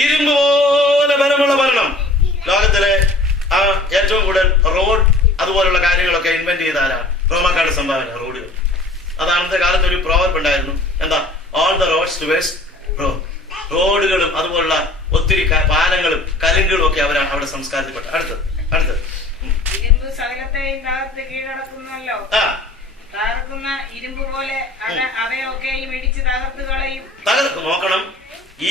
ഇരുമ്പ് പോലെ ബലമുള്ള ഭരണം. ലോകത്തിലെ ഏറ്റവും കൂടുതൽ റോഡ് അതുപോലുള്ള കാര്യങ്ങളൊക്കെ ഇൻവെന്റ് ചെയ്ത ആരാ? റോമാക്കാരുടെ സംഭാവന റോഡുകൾ. അത് അന്നത്തെ കാലത്ത് ഒരു പ്രോവർബ് ഉണ്ടായിരുന്നു. എന്താ? All the roads towards Rome. റോഡുകളും അതുപോലുള്ള ഒത്തിരി പാലങ്ങളും കലുങ്കളും ഒക്കെ അവരാണ് അവിടെ സംസ്കാരത്തിൽപ്പെട്ട. അടുത്തത് ഇരുമ്പ് സകലത്തെയും തകർത്ത് കീഴടക്കുന്നല്ലോ. തകർക്കുന്ന ഇരുമ്പ് പോലെ അവയൊക്കെയും ഇടിച്ച് തകർത്ത് കളയും. നോക്കണം,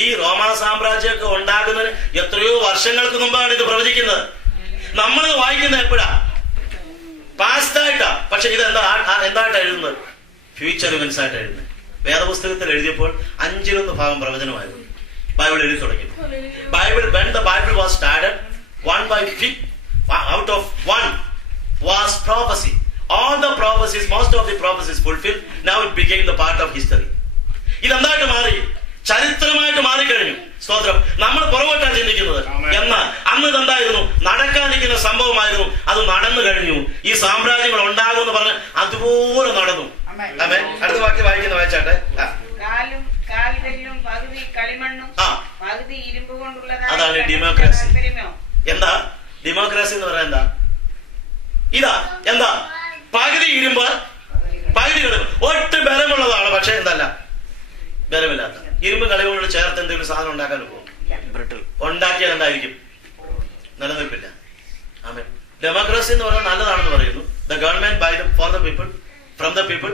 ഈ റോമാ സാമ്രാജ്യമൊക്കെ ഉണ്ടാകുന്നതിന് എത്രയോ വർഷങ്ങൾക്ക് മുമ്പാണ് ഇത് പ്രവചിക്കുന്നത്. നമ്മളിത് വായിക്കുന്നത് എപ്പോഴാ? പാസ്റ്റായിട്ടാ. പക്ഷെ ഇത് എന്തായിട്ടാ എഴുതുന്നത്? ഫ്യൂച്ചർ ഇവന്റ്സ് ആയിട്ട് എഴുതുന്നത്. വേദപുസ്തകത്തിൽ എഴുതിയപ്പോൾ 1/5 പ്രവചനമായിരുന്നു. ബൈബിൾ എഴുതി തുടങ്ങി. When the Bible was started, 1/5 out of 1 was prophecy. All the prophecies, most of the prophecies fulfilled. Now it became the part of history. ഇതെന്തായിട്ട് മാറി? ചരിത്രമായിട്ട് മാറിക്കഴിഞ്ഞു. സ്തോത്രം. നമ്മൾ പുറകോട്ടാണ് ചിന്തിക്കുന്നത്. എന്നാൽ അന്ന് ഇതെന്തായിരുന്നു? നടക്കാനിരിക്കുന്ന സംഭവമായിരുന്നു. അത് നടന്നു കഴിഞ്ഞു. ഈ സാമ്രാജ്യങ്ങൾ ഉണ്ടാകുമെന്ന് പറഞ്ഞ് അതുപോലെ നടന്നു. അടുത്ത വാക്യം വായിച്ചാട്ടെ. അതാണ് ഡെമോക്രസി. എന്താ ഡെമോക്രസി എന്ന് പറയാൻ? എന്താ പകുതി ഇരുമ്പ് പകുതി കളിമൺ. ഒട്ടും ബലമുള്ളതാണ്, പക്ഷെ എന്തല്ല ബലമില്ലാത്ത. ഇരുമ്പ് കളിമണ്ണോട് ചേർത്ത് എന്തെങ്കിലും സാധനം ഉണ്ടാക്കാൻ പോകും. ഉണ്ടാക്കിയാൽ എന്തായിരിക്കും? നിലനിൽപ്പില്ല. ആമേൻ. ഡെമോക്രസി എന്ന് പറഞ്ഞാൽ നല്ലതാണെന്ന് പറയുന്നു. The government by the for the people, from the people,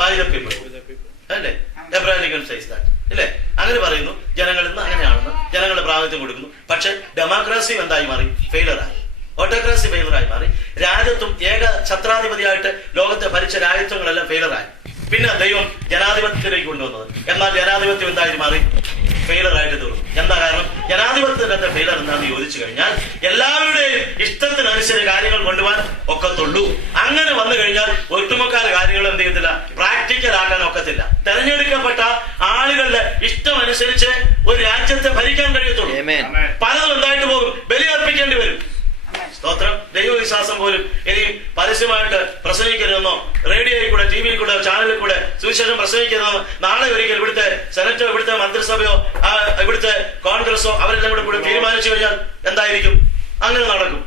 by the people. അല്ലേ? Abraham says that. ഇല്ലേ? അങ്ങനെ പറയുന്നു. ജനങ്ങളിൽ നിന്ന് അങ്ങനെയാണെന്ന് ജനങ്ങളുടെ പ്രാതിനിധ്യം കൊടുക്കുന്നു. പക്ഷെ ഡെമോക്രസി എന്തായി മാറി? ഫെയിലറായി. ഓട്ടോക്രസി ഫെയിലറായി മാറി. രാജ്യത്വം ഏക ഛത്രാധിപതിയായിട്ട് ലോകത്തെ ഭരിച്ച രാജ്യത്വങ്ങളെല്ലാം ഫെയിലറായി. പിന്നെ ദൈവം ജനാധിപത്യത്തിലേക്ക് കൊണ്ടുവന്നത്. എന്നാൽ ജനാധിപത്യം എന്തായിട്ട് മാറി? ഫെയിലറായിട്ട് തീർന്നു. എന്താ കാരണം? ജനാധിപത്യത്തിന്റെ ഫെയിലർ എന്താണെന്ന് ചോദിച്ചു കഴിഞ്ഞാൽ എല്ലാവരുടെയും ഇഷ്ടത്തിനനുസരിച്ച് കാര്യങ്ങൾ കൊണ്ടുപോകാൻ ഒക്കത്തുള്ളൂ. അങ്ങനെ വന്നു കഴിഞ്ഞാൽ ഒട്ടുമുക്കാൽ കാര്യങ്ങൾ എന്ത് ചെയ്യത്തില്ല? പ്രാക്ടിക്കൽ ആക്കാൻ ഒക്കത്തില്ല. തെരഞ്ഞെടുക്കപ്പെട്ട ആളുകളുടെ ഇഷ്ടമനുസരിച്ച് ഒരു രാജ്യത്തെ ഭരിക്കാൻ കഴിയത്തുള്ളൂ. പലതും എന്തായിട്ട് പോകും? ബലിയർപ്പിക്കേണ്ടി വരും. സ്തോത്രം. ദൈവവിശ്വാസം പോലും ഇനി പരസ്യമായിട്ട് പ്രസംഗിക്കരുതെന്നോ, റേഡിയോയിൽ കൂടെ, ടിവിയിൽ കൂടെ, ചാനലിൽ കൂടെ സുവിശേഷം പ്രസംഗിക്കരുതെന്നോ, നാളെ ഒരിക്കൽ ഇവിടുത്തെ സെനറ്റോ, ഇവിടുത്തെ മന്ത്രിസഭയോ, ഇവിടുത്തെ കോൺഗ്രസോ അവരെല്ലാം കൂടെ തീരുമാനിച്ചു കഴിഞ്ഞാൽ എന്തായിരിക്കും? അങ്ങനെ നടക്കും.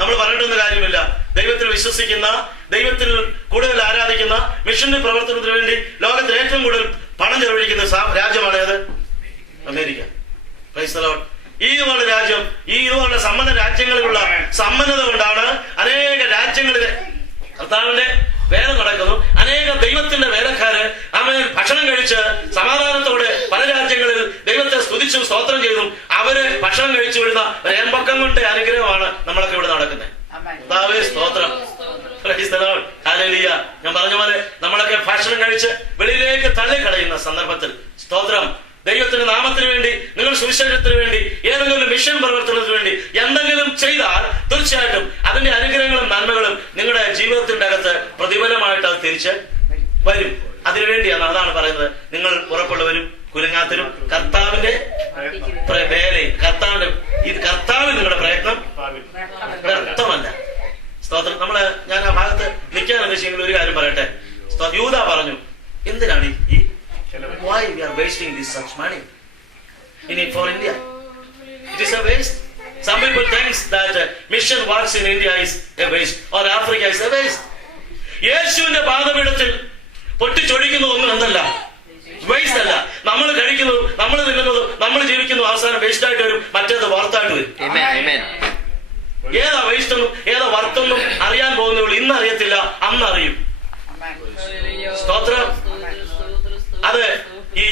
നമ്മൾ പറഞ്ഞിട്ടൊന്നും കാര്യമില്ല. ദൈവത്തിൽ വിശ്വസിക്കുന്ന, ദൈവത്തിൽ കൂടുതൽ ആരാധിക്കുന്ന, മിഷന്റെ പ്രവർത്തനത്തിന് വേണ്ടി ലോകത്തിൽ ഏറ്റവും കൂടുതൽ പണം ചെലവഴിക്കുന്ന രാജ്യമാണ് ഏത്? അമേരിക്ക. Praise the Lord. ഈ ഇതുപോലെ രാജ്യം, ഈ ഇതുപോലെ സമ്പന്ന രാജ്യങ്ങളിലുള്ള സമ്പന്നത കൊണ്ടാണ് അനേക രാജ്യങ്ങളിലെ കർത്താവിന്റെ വേല നടക്കുന്നു. അനേക ദൈവത്തിന്റെ വേലക്കാര് ഭക്ഷണം കഴിച്ച് സമാധാനത്തോടെ പല രാജ്യങ്ങളിൽ ദൈവത്തെ സ്തുതിച്ചും സ്തോത്രം ചെയ്തും അവര് ഭക്ഷണം കഴിച്ചു വിടുന്ന രേമ്പക്കം കൊണ്ട് അനുഗ്രഹമാണ് നമ്മളൊക്കെ ഇവിടെ നടക്കുന്നത്. കർത്താവേ സ്തോത്രം. ഹല്ലേലൂയ. ഞാൻ പറഞ്ഞ പോലെ നമ്മളൊക്കെ ഭക്ഷണം കഴിച്ച് വെളിയിലേക്ക് തള്ളിക്കളയുന്ന സന്ദർഭത്തിൽ സ്തോത്രം, ദൈവത്തിന്റെ നാമത്തിന് വേണ്ടി, നിങ്ങൾ സുവിശേഷത്തിന് വേണ്ടി, ഏതെങ്കിലും മിഷൻ പ്രവർത്തനത്തിന് വേണ്ടി എന്തെങ്കിലും ചെയ്താൽ തീർച്ചയായിട്ടും അതിന്റെ അനുഗ്രഹങ്ങളും നന്മകളും നിങ്ങളുടെ ജീവിതത്തിന്റെ അകത്ത് പ്രതിഫലമായിട്ട് അത് തിരിച്ച് വരും. അതിനുവേണ്ടിയാണ്. അതാണ് പറയുന്നത്, നിങ്ങൾ ഉറപ്പുള്ളവരും കുലുങ്ങാത്തരും കർത്താവിന്റെ വേലയും കർത്താവിൽ നിങ്ങളുടെ പ്രയത്നം വ്യർത്ഥമല്ല. സ്തോത്രം. ഞാൻ ആ ഭാഗത്ത് നിൽക്കാൻ ഉദ്ദേശിക്കുന്ന ഒരു കാര്യം പറയട്ടെ. യൂദ പറഞ്ഞു, എന്തിനാണ് ഈ why we are wasting this such money for India? It is a waste. Some people think that mission works in India is a waste or Africa is a waste. യേശുവിന്റെ പാദപീഠത്തിൽ പൊട്ടിച്ചൊഴിക്കുന്ന ഒന്നും എന്തല്ല, വേസ്റ്റ് അല്ല. നമ്മൾ കഴിക്കുന്നതും നമ്മൾ തിന്നുന്നതും നമ്മൾ ജീവിക്കുന്നതും അവസാനം വേസ്റ്റ് ആയിട്ട് വരും, മറ്റേത് വർത്തായിട്ട് വരും. ഏതാ വേസ്റ്റ് എന്നും ഏതാ വർത്തെന്നും അറിയാൻ പോകുന്നുള്ളൂ. ഇന്ന് അറിയത്തില്ല, അന്ന് അറിയും. സ്തോത്രം. അത് ഈ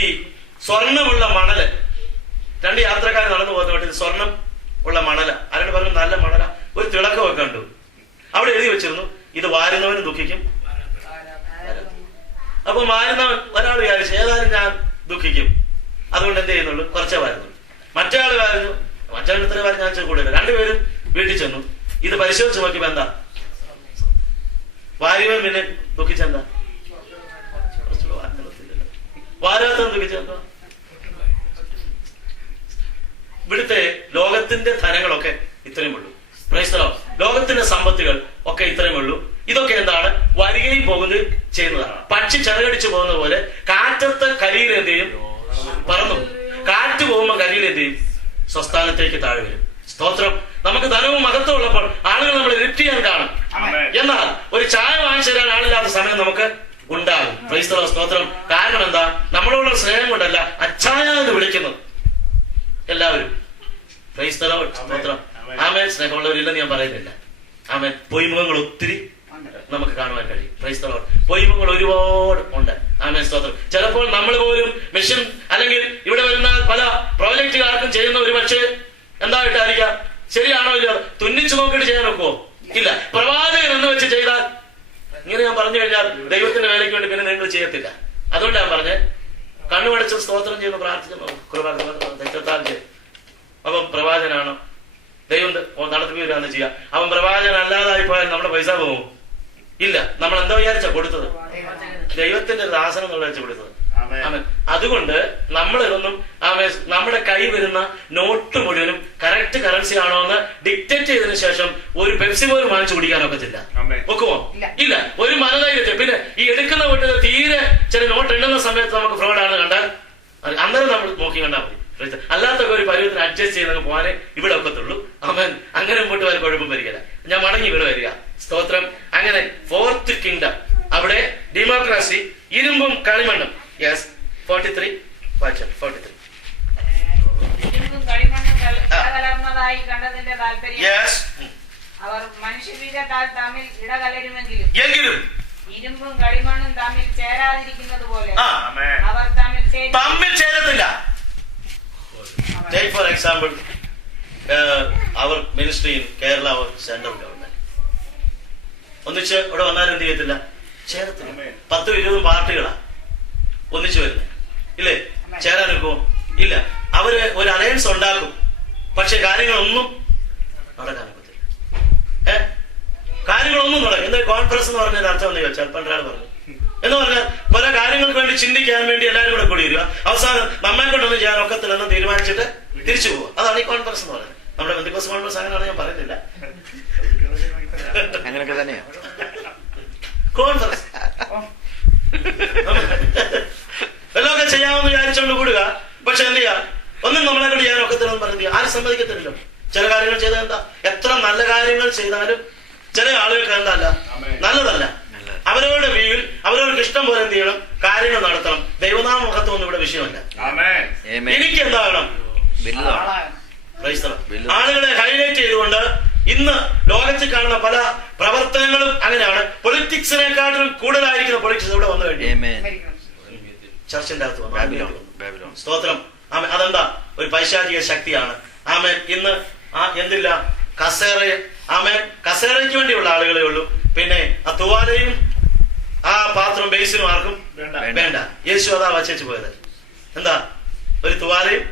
സ്വർണമുള്ള മണല്, 2 യാത്രക്കാർ നടന്നു പോകുന്ന സ്വർണം ഉള്ള മണല. ആരോട് പറഞ്ഞു? നല്ല മണല. ഒരു തിളക്കമൊക്കെ കണ്ടു. അവിടെ എഴുതി വെച്ചിരുന്നു, ഇത് വാരുന്നവനും ദുഃഖിക്കും. അപ്പൊ വാരുന്നവൻ ഒരാൾ വിചാരിച്ചു, ഏതായാലും ഞാൻ ദുഃഖിക്കും, അതുകൊണ്ട് എന്ത് ചെയ്യുന്നുള്ളൂ, കുറച്ചേ വാരുന്നുള്ളൂ. മറ്റേ ആള് വാരുന്നു, മറ്റേ ഇത്ര വാരം ഞാൻ കൂടുതൽ. രണ്ടുപേരും വീട്ടിൽ ചെന്നു. ഇത് പരിശോധിച്ച് നോക്കിയപ്പോ എന്താ? വാരിവൻ പിന്നെ ദുഃഖിച്ചെന്താ? വാരാത്തം ദുഃഖിച്ചെന്താ? ഇവിടുത്തെ ലോകത്തിന്റെ ധനങ്ങളൊക്കെ ഇത്രയും ഉള്ളൂ. Praise the Lord. ലോകത്തിന്റെ സമ്പത്തുകൾ ഒക്കെ ഇത്രയും ഉള്ളൂ. ഇതൊക്കെ എന്താണ്? വരികയും പോകുകയും ചെയ്യുന്നതാണ്. പക്ഷി ചിറകടിച്ചു പോകുന്ന പോലെ കാറ്റത്ത് കരിയിൽ എന്ത് ചെയ്യും? പറന്നു. കാറ്റ് പോകുമ്പോ കരിയിൽ എന്ത് ചെയ്യും? എന്ത് ചെയ്യും? സ്വസ്ഥാനത്തേക്ക് താഴെ വരും. സ്തോത്രം. നമുക്ക് ധനവും മഹത്വം ഉള്ളപ്പോൾ ആളുകൾ നമ്മൾ ലിഫ്റ്റ് ചെയ്യാൻ കാണും. എന്നാൽ ഒരു ചായ വാങ്ങിച്ചു തരാൻ ആളില്ലാത്ത സമയം നമുക്ക് ഉണ്ടാകും. Praise the Lord. സ്തോത്രം. കാരണം എന്താ? നമ്മളോടുള്ള സ്നേഹം കൊണ്ടല്ല അച്ചായ എന്ന് വിളിക്കുന്നത് എല്ലാവരും. Praise the Lord. സ്തോത്രം. ആമേൻ. സ്നേഹമുള്ളവരില്ലെന്ന് ഞാൻ പറയുന്നില്ല. ആമേൻ. പൊയ്മുഖങ്ങൾ ഒത്തിരി നമുക്ക് കാണുവാൻ കഴിയും. Praise the Lord. പൊയ്മുഖങ്ങൾ ഒരുപാട് ഉണ്ട്. ആമേൻ. സ്തോത്രം. ചിലപ്പോൾ നമ്മൾ പോലും മിഷൻ അല്ലെങ്കിൽ ഇവിടെ വരുന്ന പല പ്രോജക്റ്റുകാർക്കും ചെയ്യുന്ന ഒരു പക്ഷേ എന്തായിട്ടായിരിക്കാം, ശരിയാണോ ഇല്ല തുന്നിച്ചു നോക്കിയിട്ട് ചെയ്യാൻ നോക്കുവോ? ഇല്ല. പ്രവാചകൻ എന്ന് വെച്ച് ചെയ്താൽ ഇങ്ങനെ ഞാൻ പറഞ്ഞു കഴിഞ്ഞാൽ ദൈവത്തിന്റെ വേലയ്ക്ക് വേണ്ടി പിന്നെ നിങ്ങൾ ചെയ്യത്തില്ല. അതുകൊണ്ട് ഞാൻ പറഞ്ഞ് കണ്ണുമടച്ച് സ്തോത്രം ചെയ്യുന്ന പ്രാർത്ഥിക്കുന്നു. അപ്പം പ്രവാചനാണോ? ദൈവം നടത്തിപ്പില്ലാന്ന് ചെയ്യാം. അവൻ പ്രവാചകൻ അല്ലാതായി പോയാൽ നമ്മുടെ പൈസ പോകും? ഇല്ല. നമ്മൾ എന്താ വിചാരിച്ചാ കൊടുത്തത്? ദൈവത്തിന്റെ ദാസനം എന്നുള്ള വെച്ച് കൊടുത്തത്. അതുകൊണ്ട് നമ്മൾ ഇതൊന്നും നമ്മുടെ കൈ വരുന്ന നോട്ട് മുഴുവനും കറക്റ്റ് കറൻസി ആണോ എന്ന് ഡിക്റ്റേറ്റ് ചെയ്തതിനു ശേഷം ഒരു പെപ്സി പോലും വാങ്ങിച്ചു കുടിക്കാനൊക്കത്തില്ല. ഒക്കുമോ? ഇല്ല. ഒരു മനധൈര്യത്തെ. പിന്നെ ഈ എടുക്കുന്ന വീട്ടിൽ തീരെ ചില നോട്ട് എണ്ണുന്ന സമയത്ത് നമുക്ക് ഫ്രോഡാണ് കണ്ടാൽ അന്നേരം നമ്മൾ നോക്കി കണ്ടാൽ മതി. അല്ലാത്ത ഒരു പരുവത്തിന് അഡ്ജസ്റ്റ് ചെയ്ത് പോകാനേ ഇവിടെ ഒക്കത്തുള്ളൂ. അവൻ അങ്ങനെ മുമ്പോട്ട് വരെ കുഴപ്പം വരികയില്ല. ഞാൻ മടങ്ങി ഇവിടെ വരിക. സ്തോത്രം. അങ്ങനെ 4th കിങ്ഡം, അവിടെ ഡെമോക്രാസി, ഇരുമ്പും കളിമണ്ണും. യെസ്. 43 43. ഇരുമ്പും കളിമണ്ണും കലർന്നതായി കണ്ടതിന്റെ താല്പര്യം അവർ മനുഷ്യബീജത്താൽ തമ്മിൽ ഇടകലരുമെങ്കിലും ഇരുമ്പും കളിമണ്ണും തമ്മിൽ ചേരാതിരിക്കുന്നത് പോലെ അവർ തമ്മിൽ ചേരത്തില്ല. Take for example, our ministry in Kerala or central government. ഒന്നിച്ച് ഇവിടെ വന്നാലും എന്ത് ചെയ്യത്തില്ല? ചേരത്തില്ല. 10-20 പാർട്ടികളാ ഒന്നിച്ചു വരുന്നത്. ഇല്ലേ? ചേരാനൊക്കെ ഇല്ല. അവര് ഒരു അലയൻസ് ഉണ്ടാക്കും. പക്ഷെ കാര്യങ്ങളൊന്നും നടക്കാൻ പറ്റില്ല. കാര്യങ്ങളൊന്നും നടക്കും. എന്താ കോൺഫറൻസ് എന്ന് പറഞ്ഞാൽ അർത്ഥം എന്ന് ചോദിച്ചാൽ പണ്ടൊരാൾ പറഞ്ഞു എന്ന് പറഞ്ഞാൽ പല കാര്യങ്ങൾക്ക് വേണ്ടി ചിന്തിക്കാൻ വേണ്ടി എല്ലാവരും കൂടെ കൂടി വരിക. അവസാനം നമ്മെ കൊണ്ടൊന്നും ചെയ്യാൻ ഒക്കത്തില്ലെന്ന് തീരുമാനിച്ചിട്ട് തിരിച്ചു പോവുക. അതാണ് ഈ കോൺഫറൻസ് എന്ന് പറയുന്നത്. നമ്മുടെ പെന്തിക്കോസ് കോൺഫറൻസ് അങ്ങനെയാണ് ഞാൻ പറയുന്നില്ല. അങ്ങനെയൊക്കെ തന്നെയാ കോൺഫറൻസ്. എല്ലാം ചെയ്യാമെന്ന് വിചാരിച്ചുകൊണ്ട് കൂടുക. പക്ഷെ എന്ത് ചെയ്യാം? ഒന്നും നമ്മളെ കൊണ്ട് ചെയ്യാൻ ഒക്കത്തില്ലെന്ന് പറയുന്നത് ആരും സമ്മതിക്കത്തില്ലല്ലോ. ചില കാര്യങ്ങൾ ചെയ്താൽ എന്താ? എത്ര നല്ല കാര്യങ്ങൾ ചെയ്താലും ചില ആളുകൾക്ക് എന്തല്ല, നല്ലതല്ല. അവരവരുടെ വ്യൂവിൽ അവരവർക്ക് ഇഷ്ടം പോലെ എന്ത് ചെയ്യണം? കാര്യങ്ങൾ നടത്തണം. ദൈവനാമ മഹത്വം ഒന്നും ഇവിടെ വിഷയമല്ല. എനിക്ക് എന്താകണം? ആളുകളെ ഹൈലൈറ്റ് ചെയ്തുകൊണ്ട് ഇന്ന് ലോകത്തിൽ കാണുന്ന പല പ്രവർത്തനങ്ങളും അങ്ങനെയാണ്. പൊളിറ്റിക്സിനെക്കാട്ടിലും കൂടുതലായിരിക്കുന്ന പൊളിറ്റിക്സ് ഇവിടെ വന്നു കഴിഞ്ഞു. ചർച്ചിന്റെ അകത്ത് വന്നു. സ്തോത്രം. ആമേൻ. അതെന്താ? ഒരു പൈശാചിക ശക്തിയാണ്. ആമേൻ. ഇന്ന് എന്തില്ല? ആമേൻ. കസേരയ്ക്ക് വേണ്ടിയുള്ള ആളുകളേ ഉള്ളൂ. പിന്നെ ആ തുവാലയും ആ പാത്രം ബേസിനും ആർക്കും വേണ്ട. യേശു അതാ വച്ചു പോയത്. എന്താ? ഒരു തുവാലയും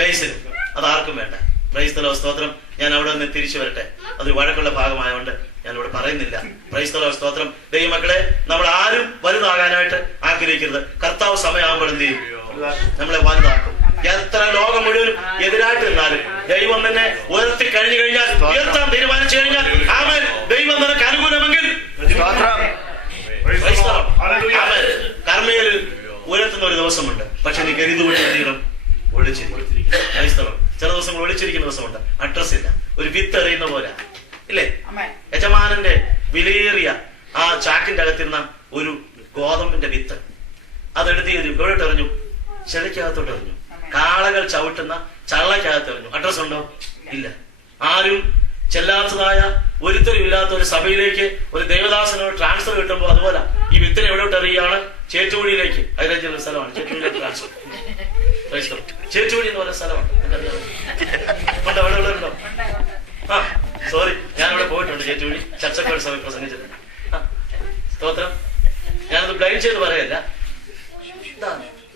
ബേസിനും അതാർക്കും വേണ്ട. Praise the Lord. സ്തോത്രം. ഞാൻ അവിടെ നിന്ന് തിരിച്ചു വരട്ടെ. അതൊരു വഴക്കുള്ള ഭാഗമായതുകൊണ്ട് ഞാൻ ഇവിടെ പറയുന്നില്ല. Praise the Lord. സ്തോത്രം. ദൈവമക്കളെ, നമ്മൾ ആരും വലുതാകാനായിട്ട് ആഗ്രഹിക്കരുത്. കർത്താവ് സമയമാകുമ്പോൾ എന്ത് ചെയ്യും? നമ്മളെ വലുതാക്കും. എത്ര ലോകം മുഴുവൻ എതിരായിട്ട് നിന്നാലും ദൈവം തന്നെ ഉയർത്തി കഴിഞ്ഞു കഴിഞ്ഞാൽ, ഉയർത്താൻ തീരുമാനിച്ചു കഴിഞ്ഞാൽ, ആമേൻ, ദൈവം നിനക്ക് അനുകൂലമെങ്കിൽ കർമ്മയിൽ ഉയർത്തുന്ന ഒരു ദിവസമുണ്ട്. പക്ഷെ നീ കരുതുകൊണ്ട് ഒളിച്ചിരിക്കും. ക്രൈസ്തവം ചില ദിവസങ്ങൾ ഒളിച്ചിരിക്കുന്ന ദിവസമുണ്ട്. അഡ്രസ് ഇല്ല. ഒരു വിത്ത് എറിയുന്ന പോലെ, ഇല്ലേ? യജമാനന്റെ വിലയേറിയ ആ ചാക്കിന്റെ അകത്തിരുന്ന ഒരു ഗോതമ്പിന്റെ വിത്ത് അതെടുത്ത് എവിടോട്ട് എറിഞ്ഞു? ചെലയ്ക്കകത്തോട്ട് എറിഞ്ഞു. കാളകൾ ചവിട്ടുന്ന ചള്ളക്കകത്ത് എറിഞ്ഞു. അഡ്രസ് ഉണ്ടോ? ഇല്ല. ആരും ചെല്ലാത്തതായ ഒരുത്തരും ഇല്ലാത്ത ഒരു സഭയിലേക്ക് ഒരു ദേവദാസനോട് ട്രാൻസ്ഫർ കിട്ടുമ്പോൾ അതുപോലെ ഈ വിത്തിനെ എവിടോട്ട് എറിയുകയാണ്? ചേറ്റുകുഴിയിലേക്ക്. ഹൈറേഞ്ചിലുള്ള സ്ഥലമാണ് ചേറ്റുകുഴിയിലേക്ക് ട്രാൻസ്ഫർ. ചേറ്റുകുഴി എന്ന് പറയുന്ന സ്ഥലമാണ്. ഉണ്ടോ? അവിടെ ഉണ്ടോ? ആ, സോറി, ഞാനിവിടെ പോയിട്ടുണ്ട്. ചേറ്റുകുഴി ചർച്ചക്കോട് സഭ പ്രസംഗിച്ചിട്ടുണ്ട്. സ്തോത്രം. ഞാനത് ബ്ലൈൻഡ് ചെയ്ത് പറയല്ല.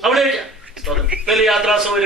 അവിടേക്ക് സ്തോത്രം. വലിയ യാത്രാ സൗകര്യം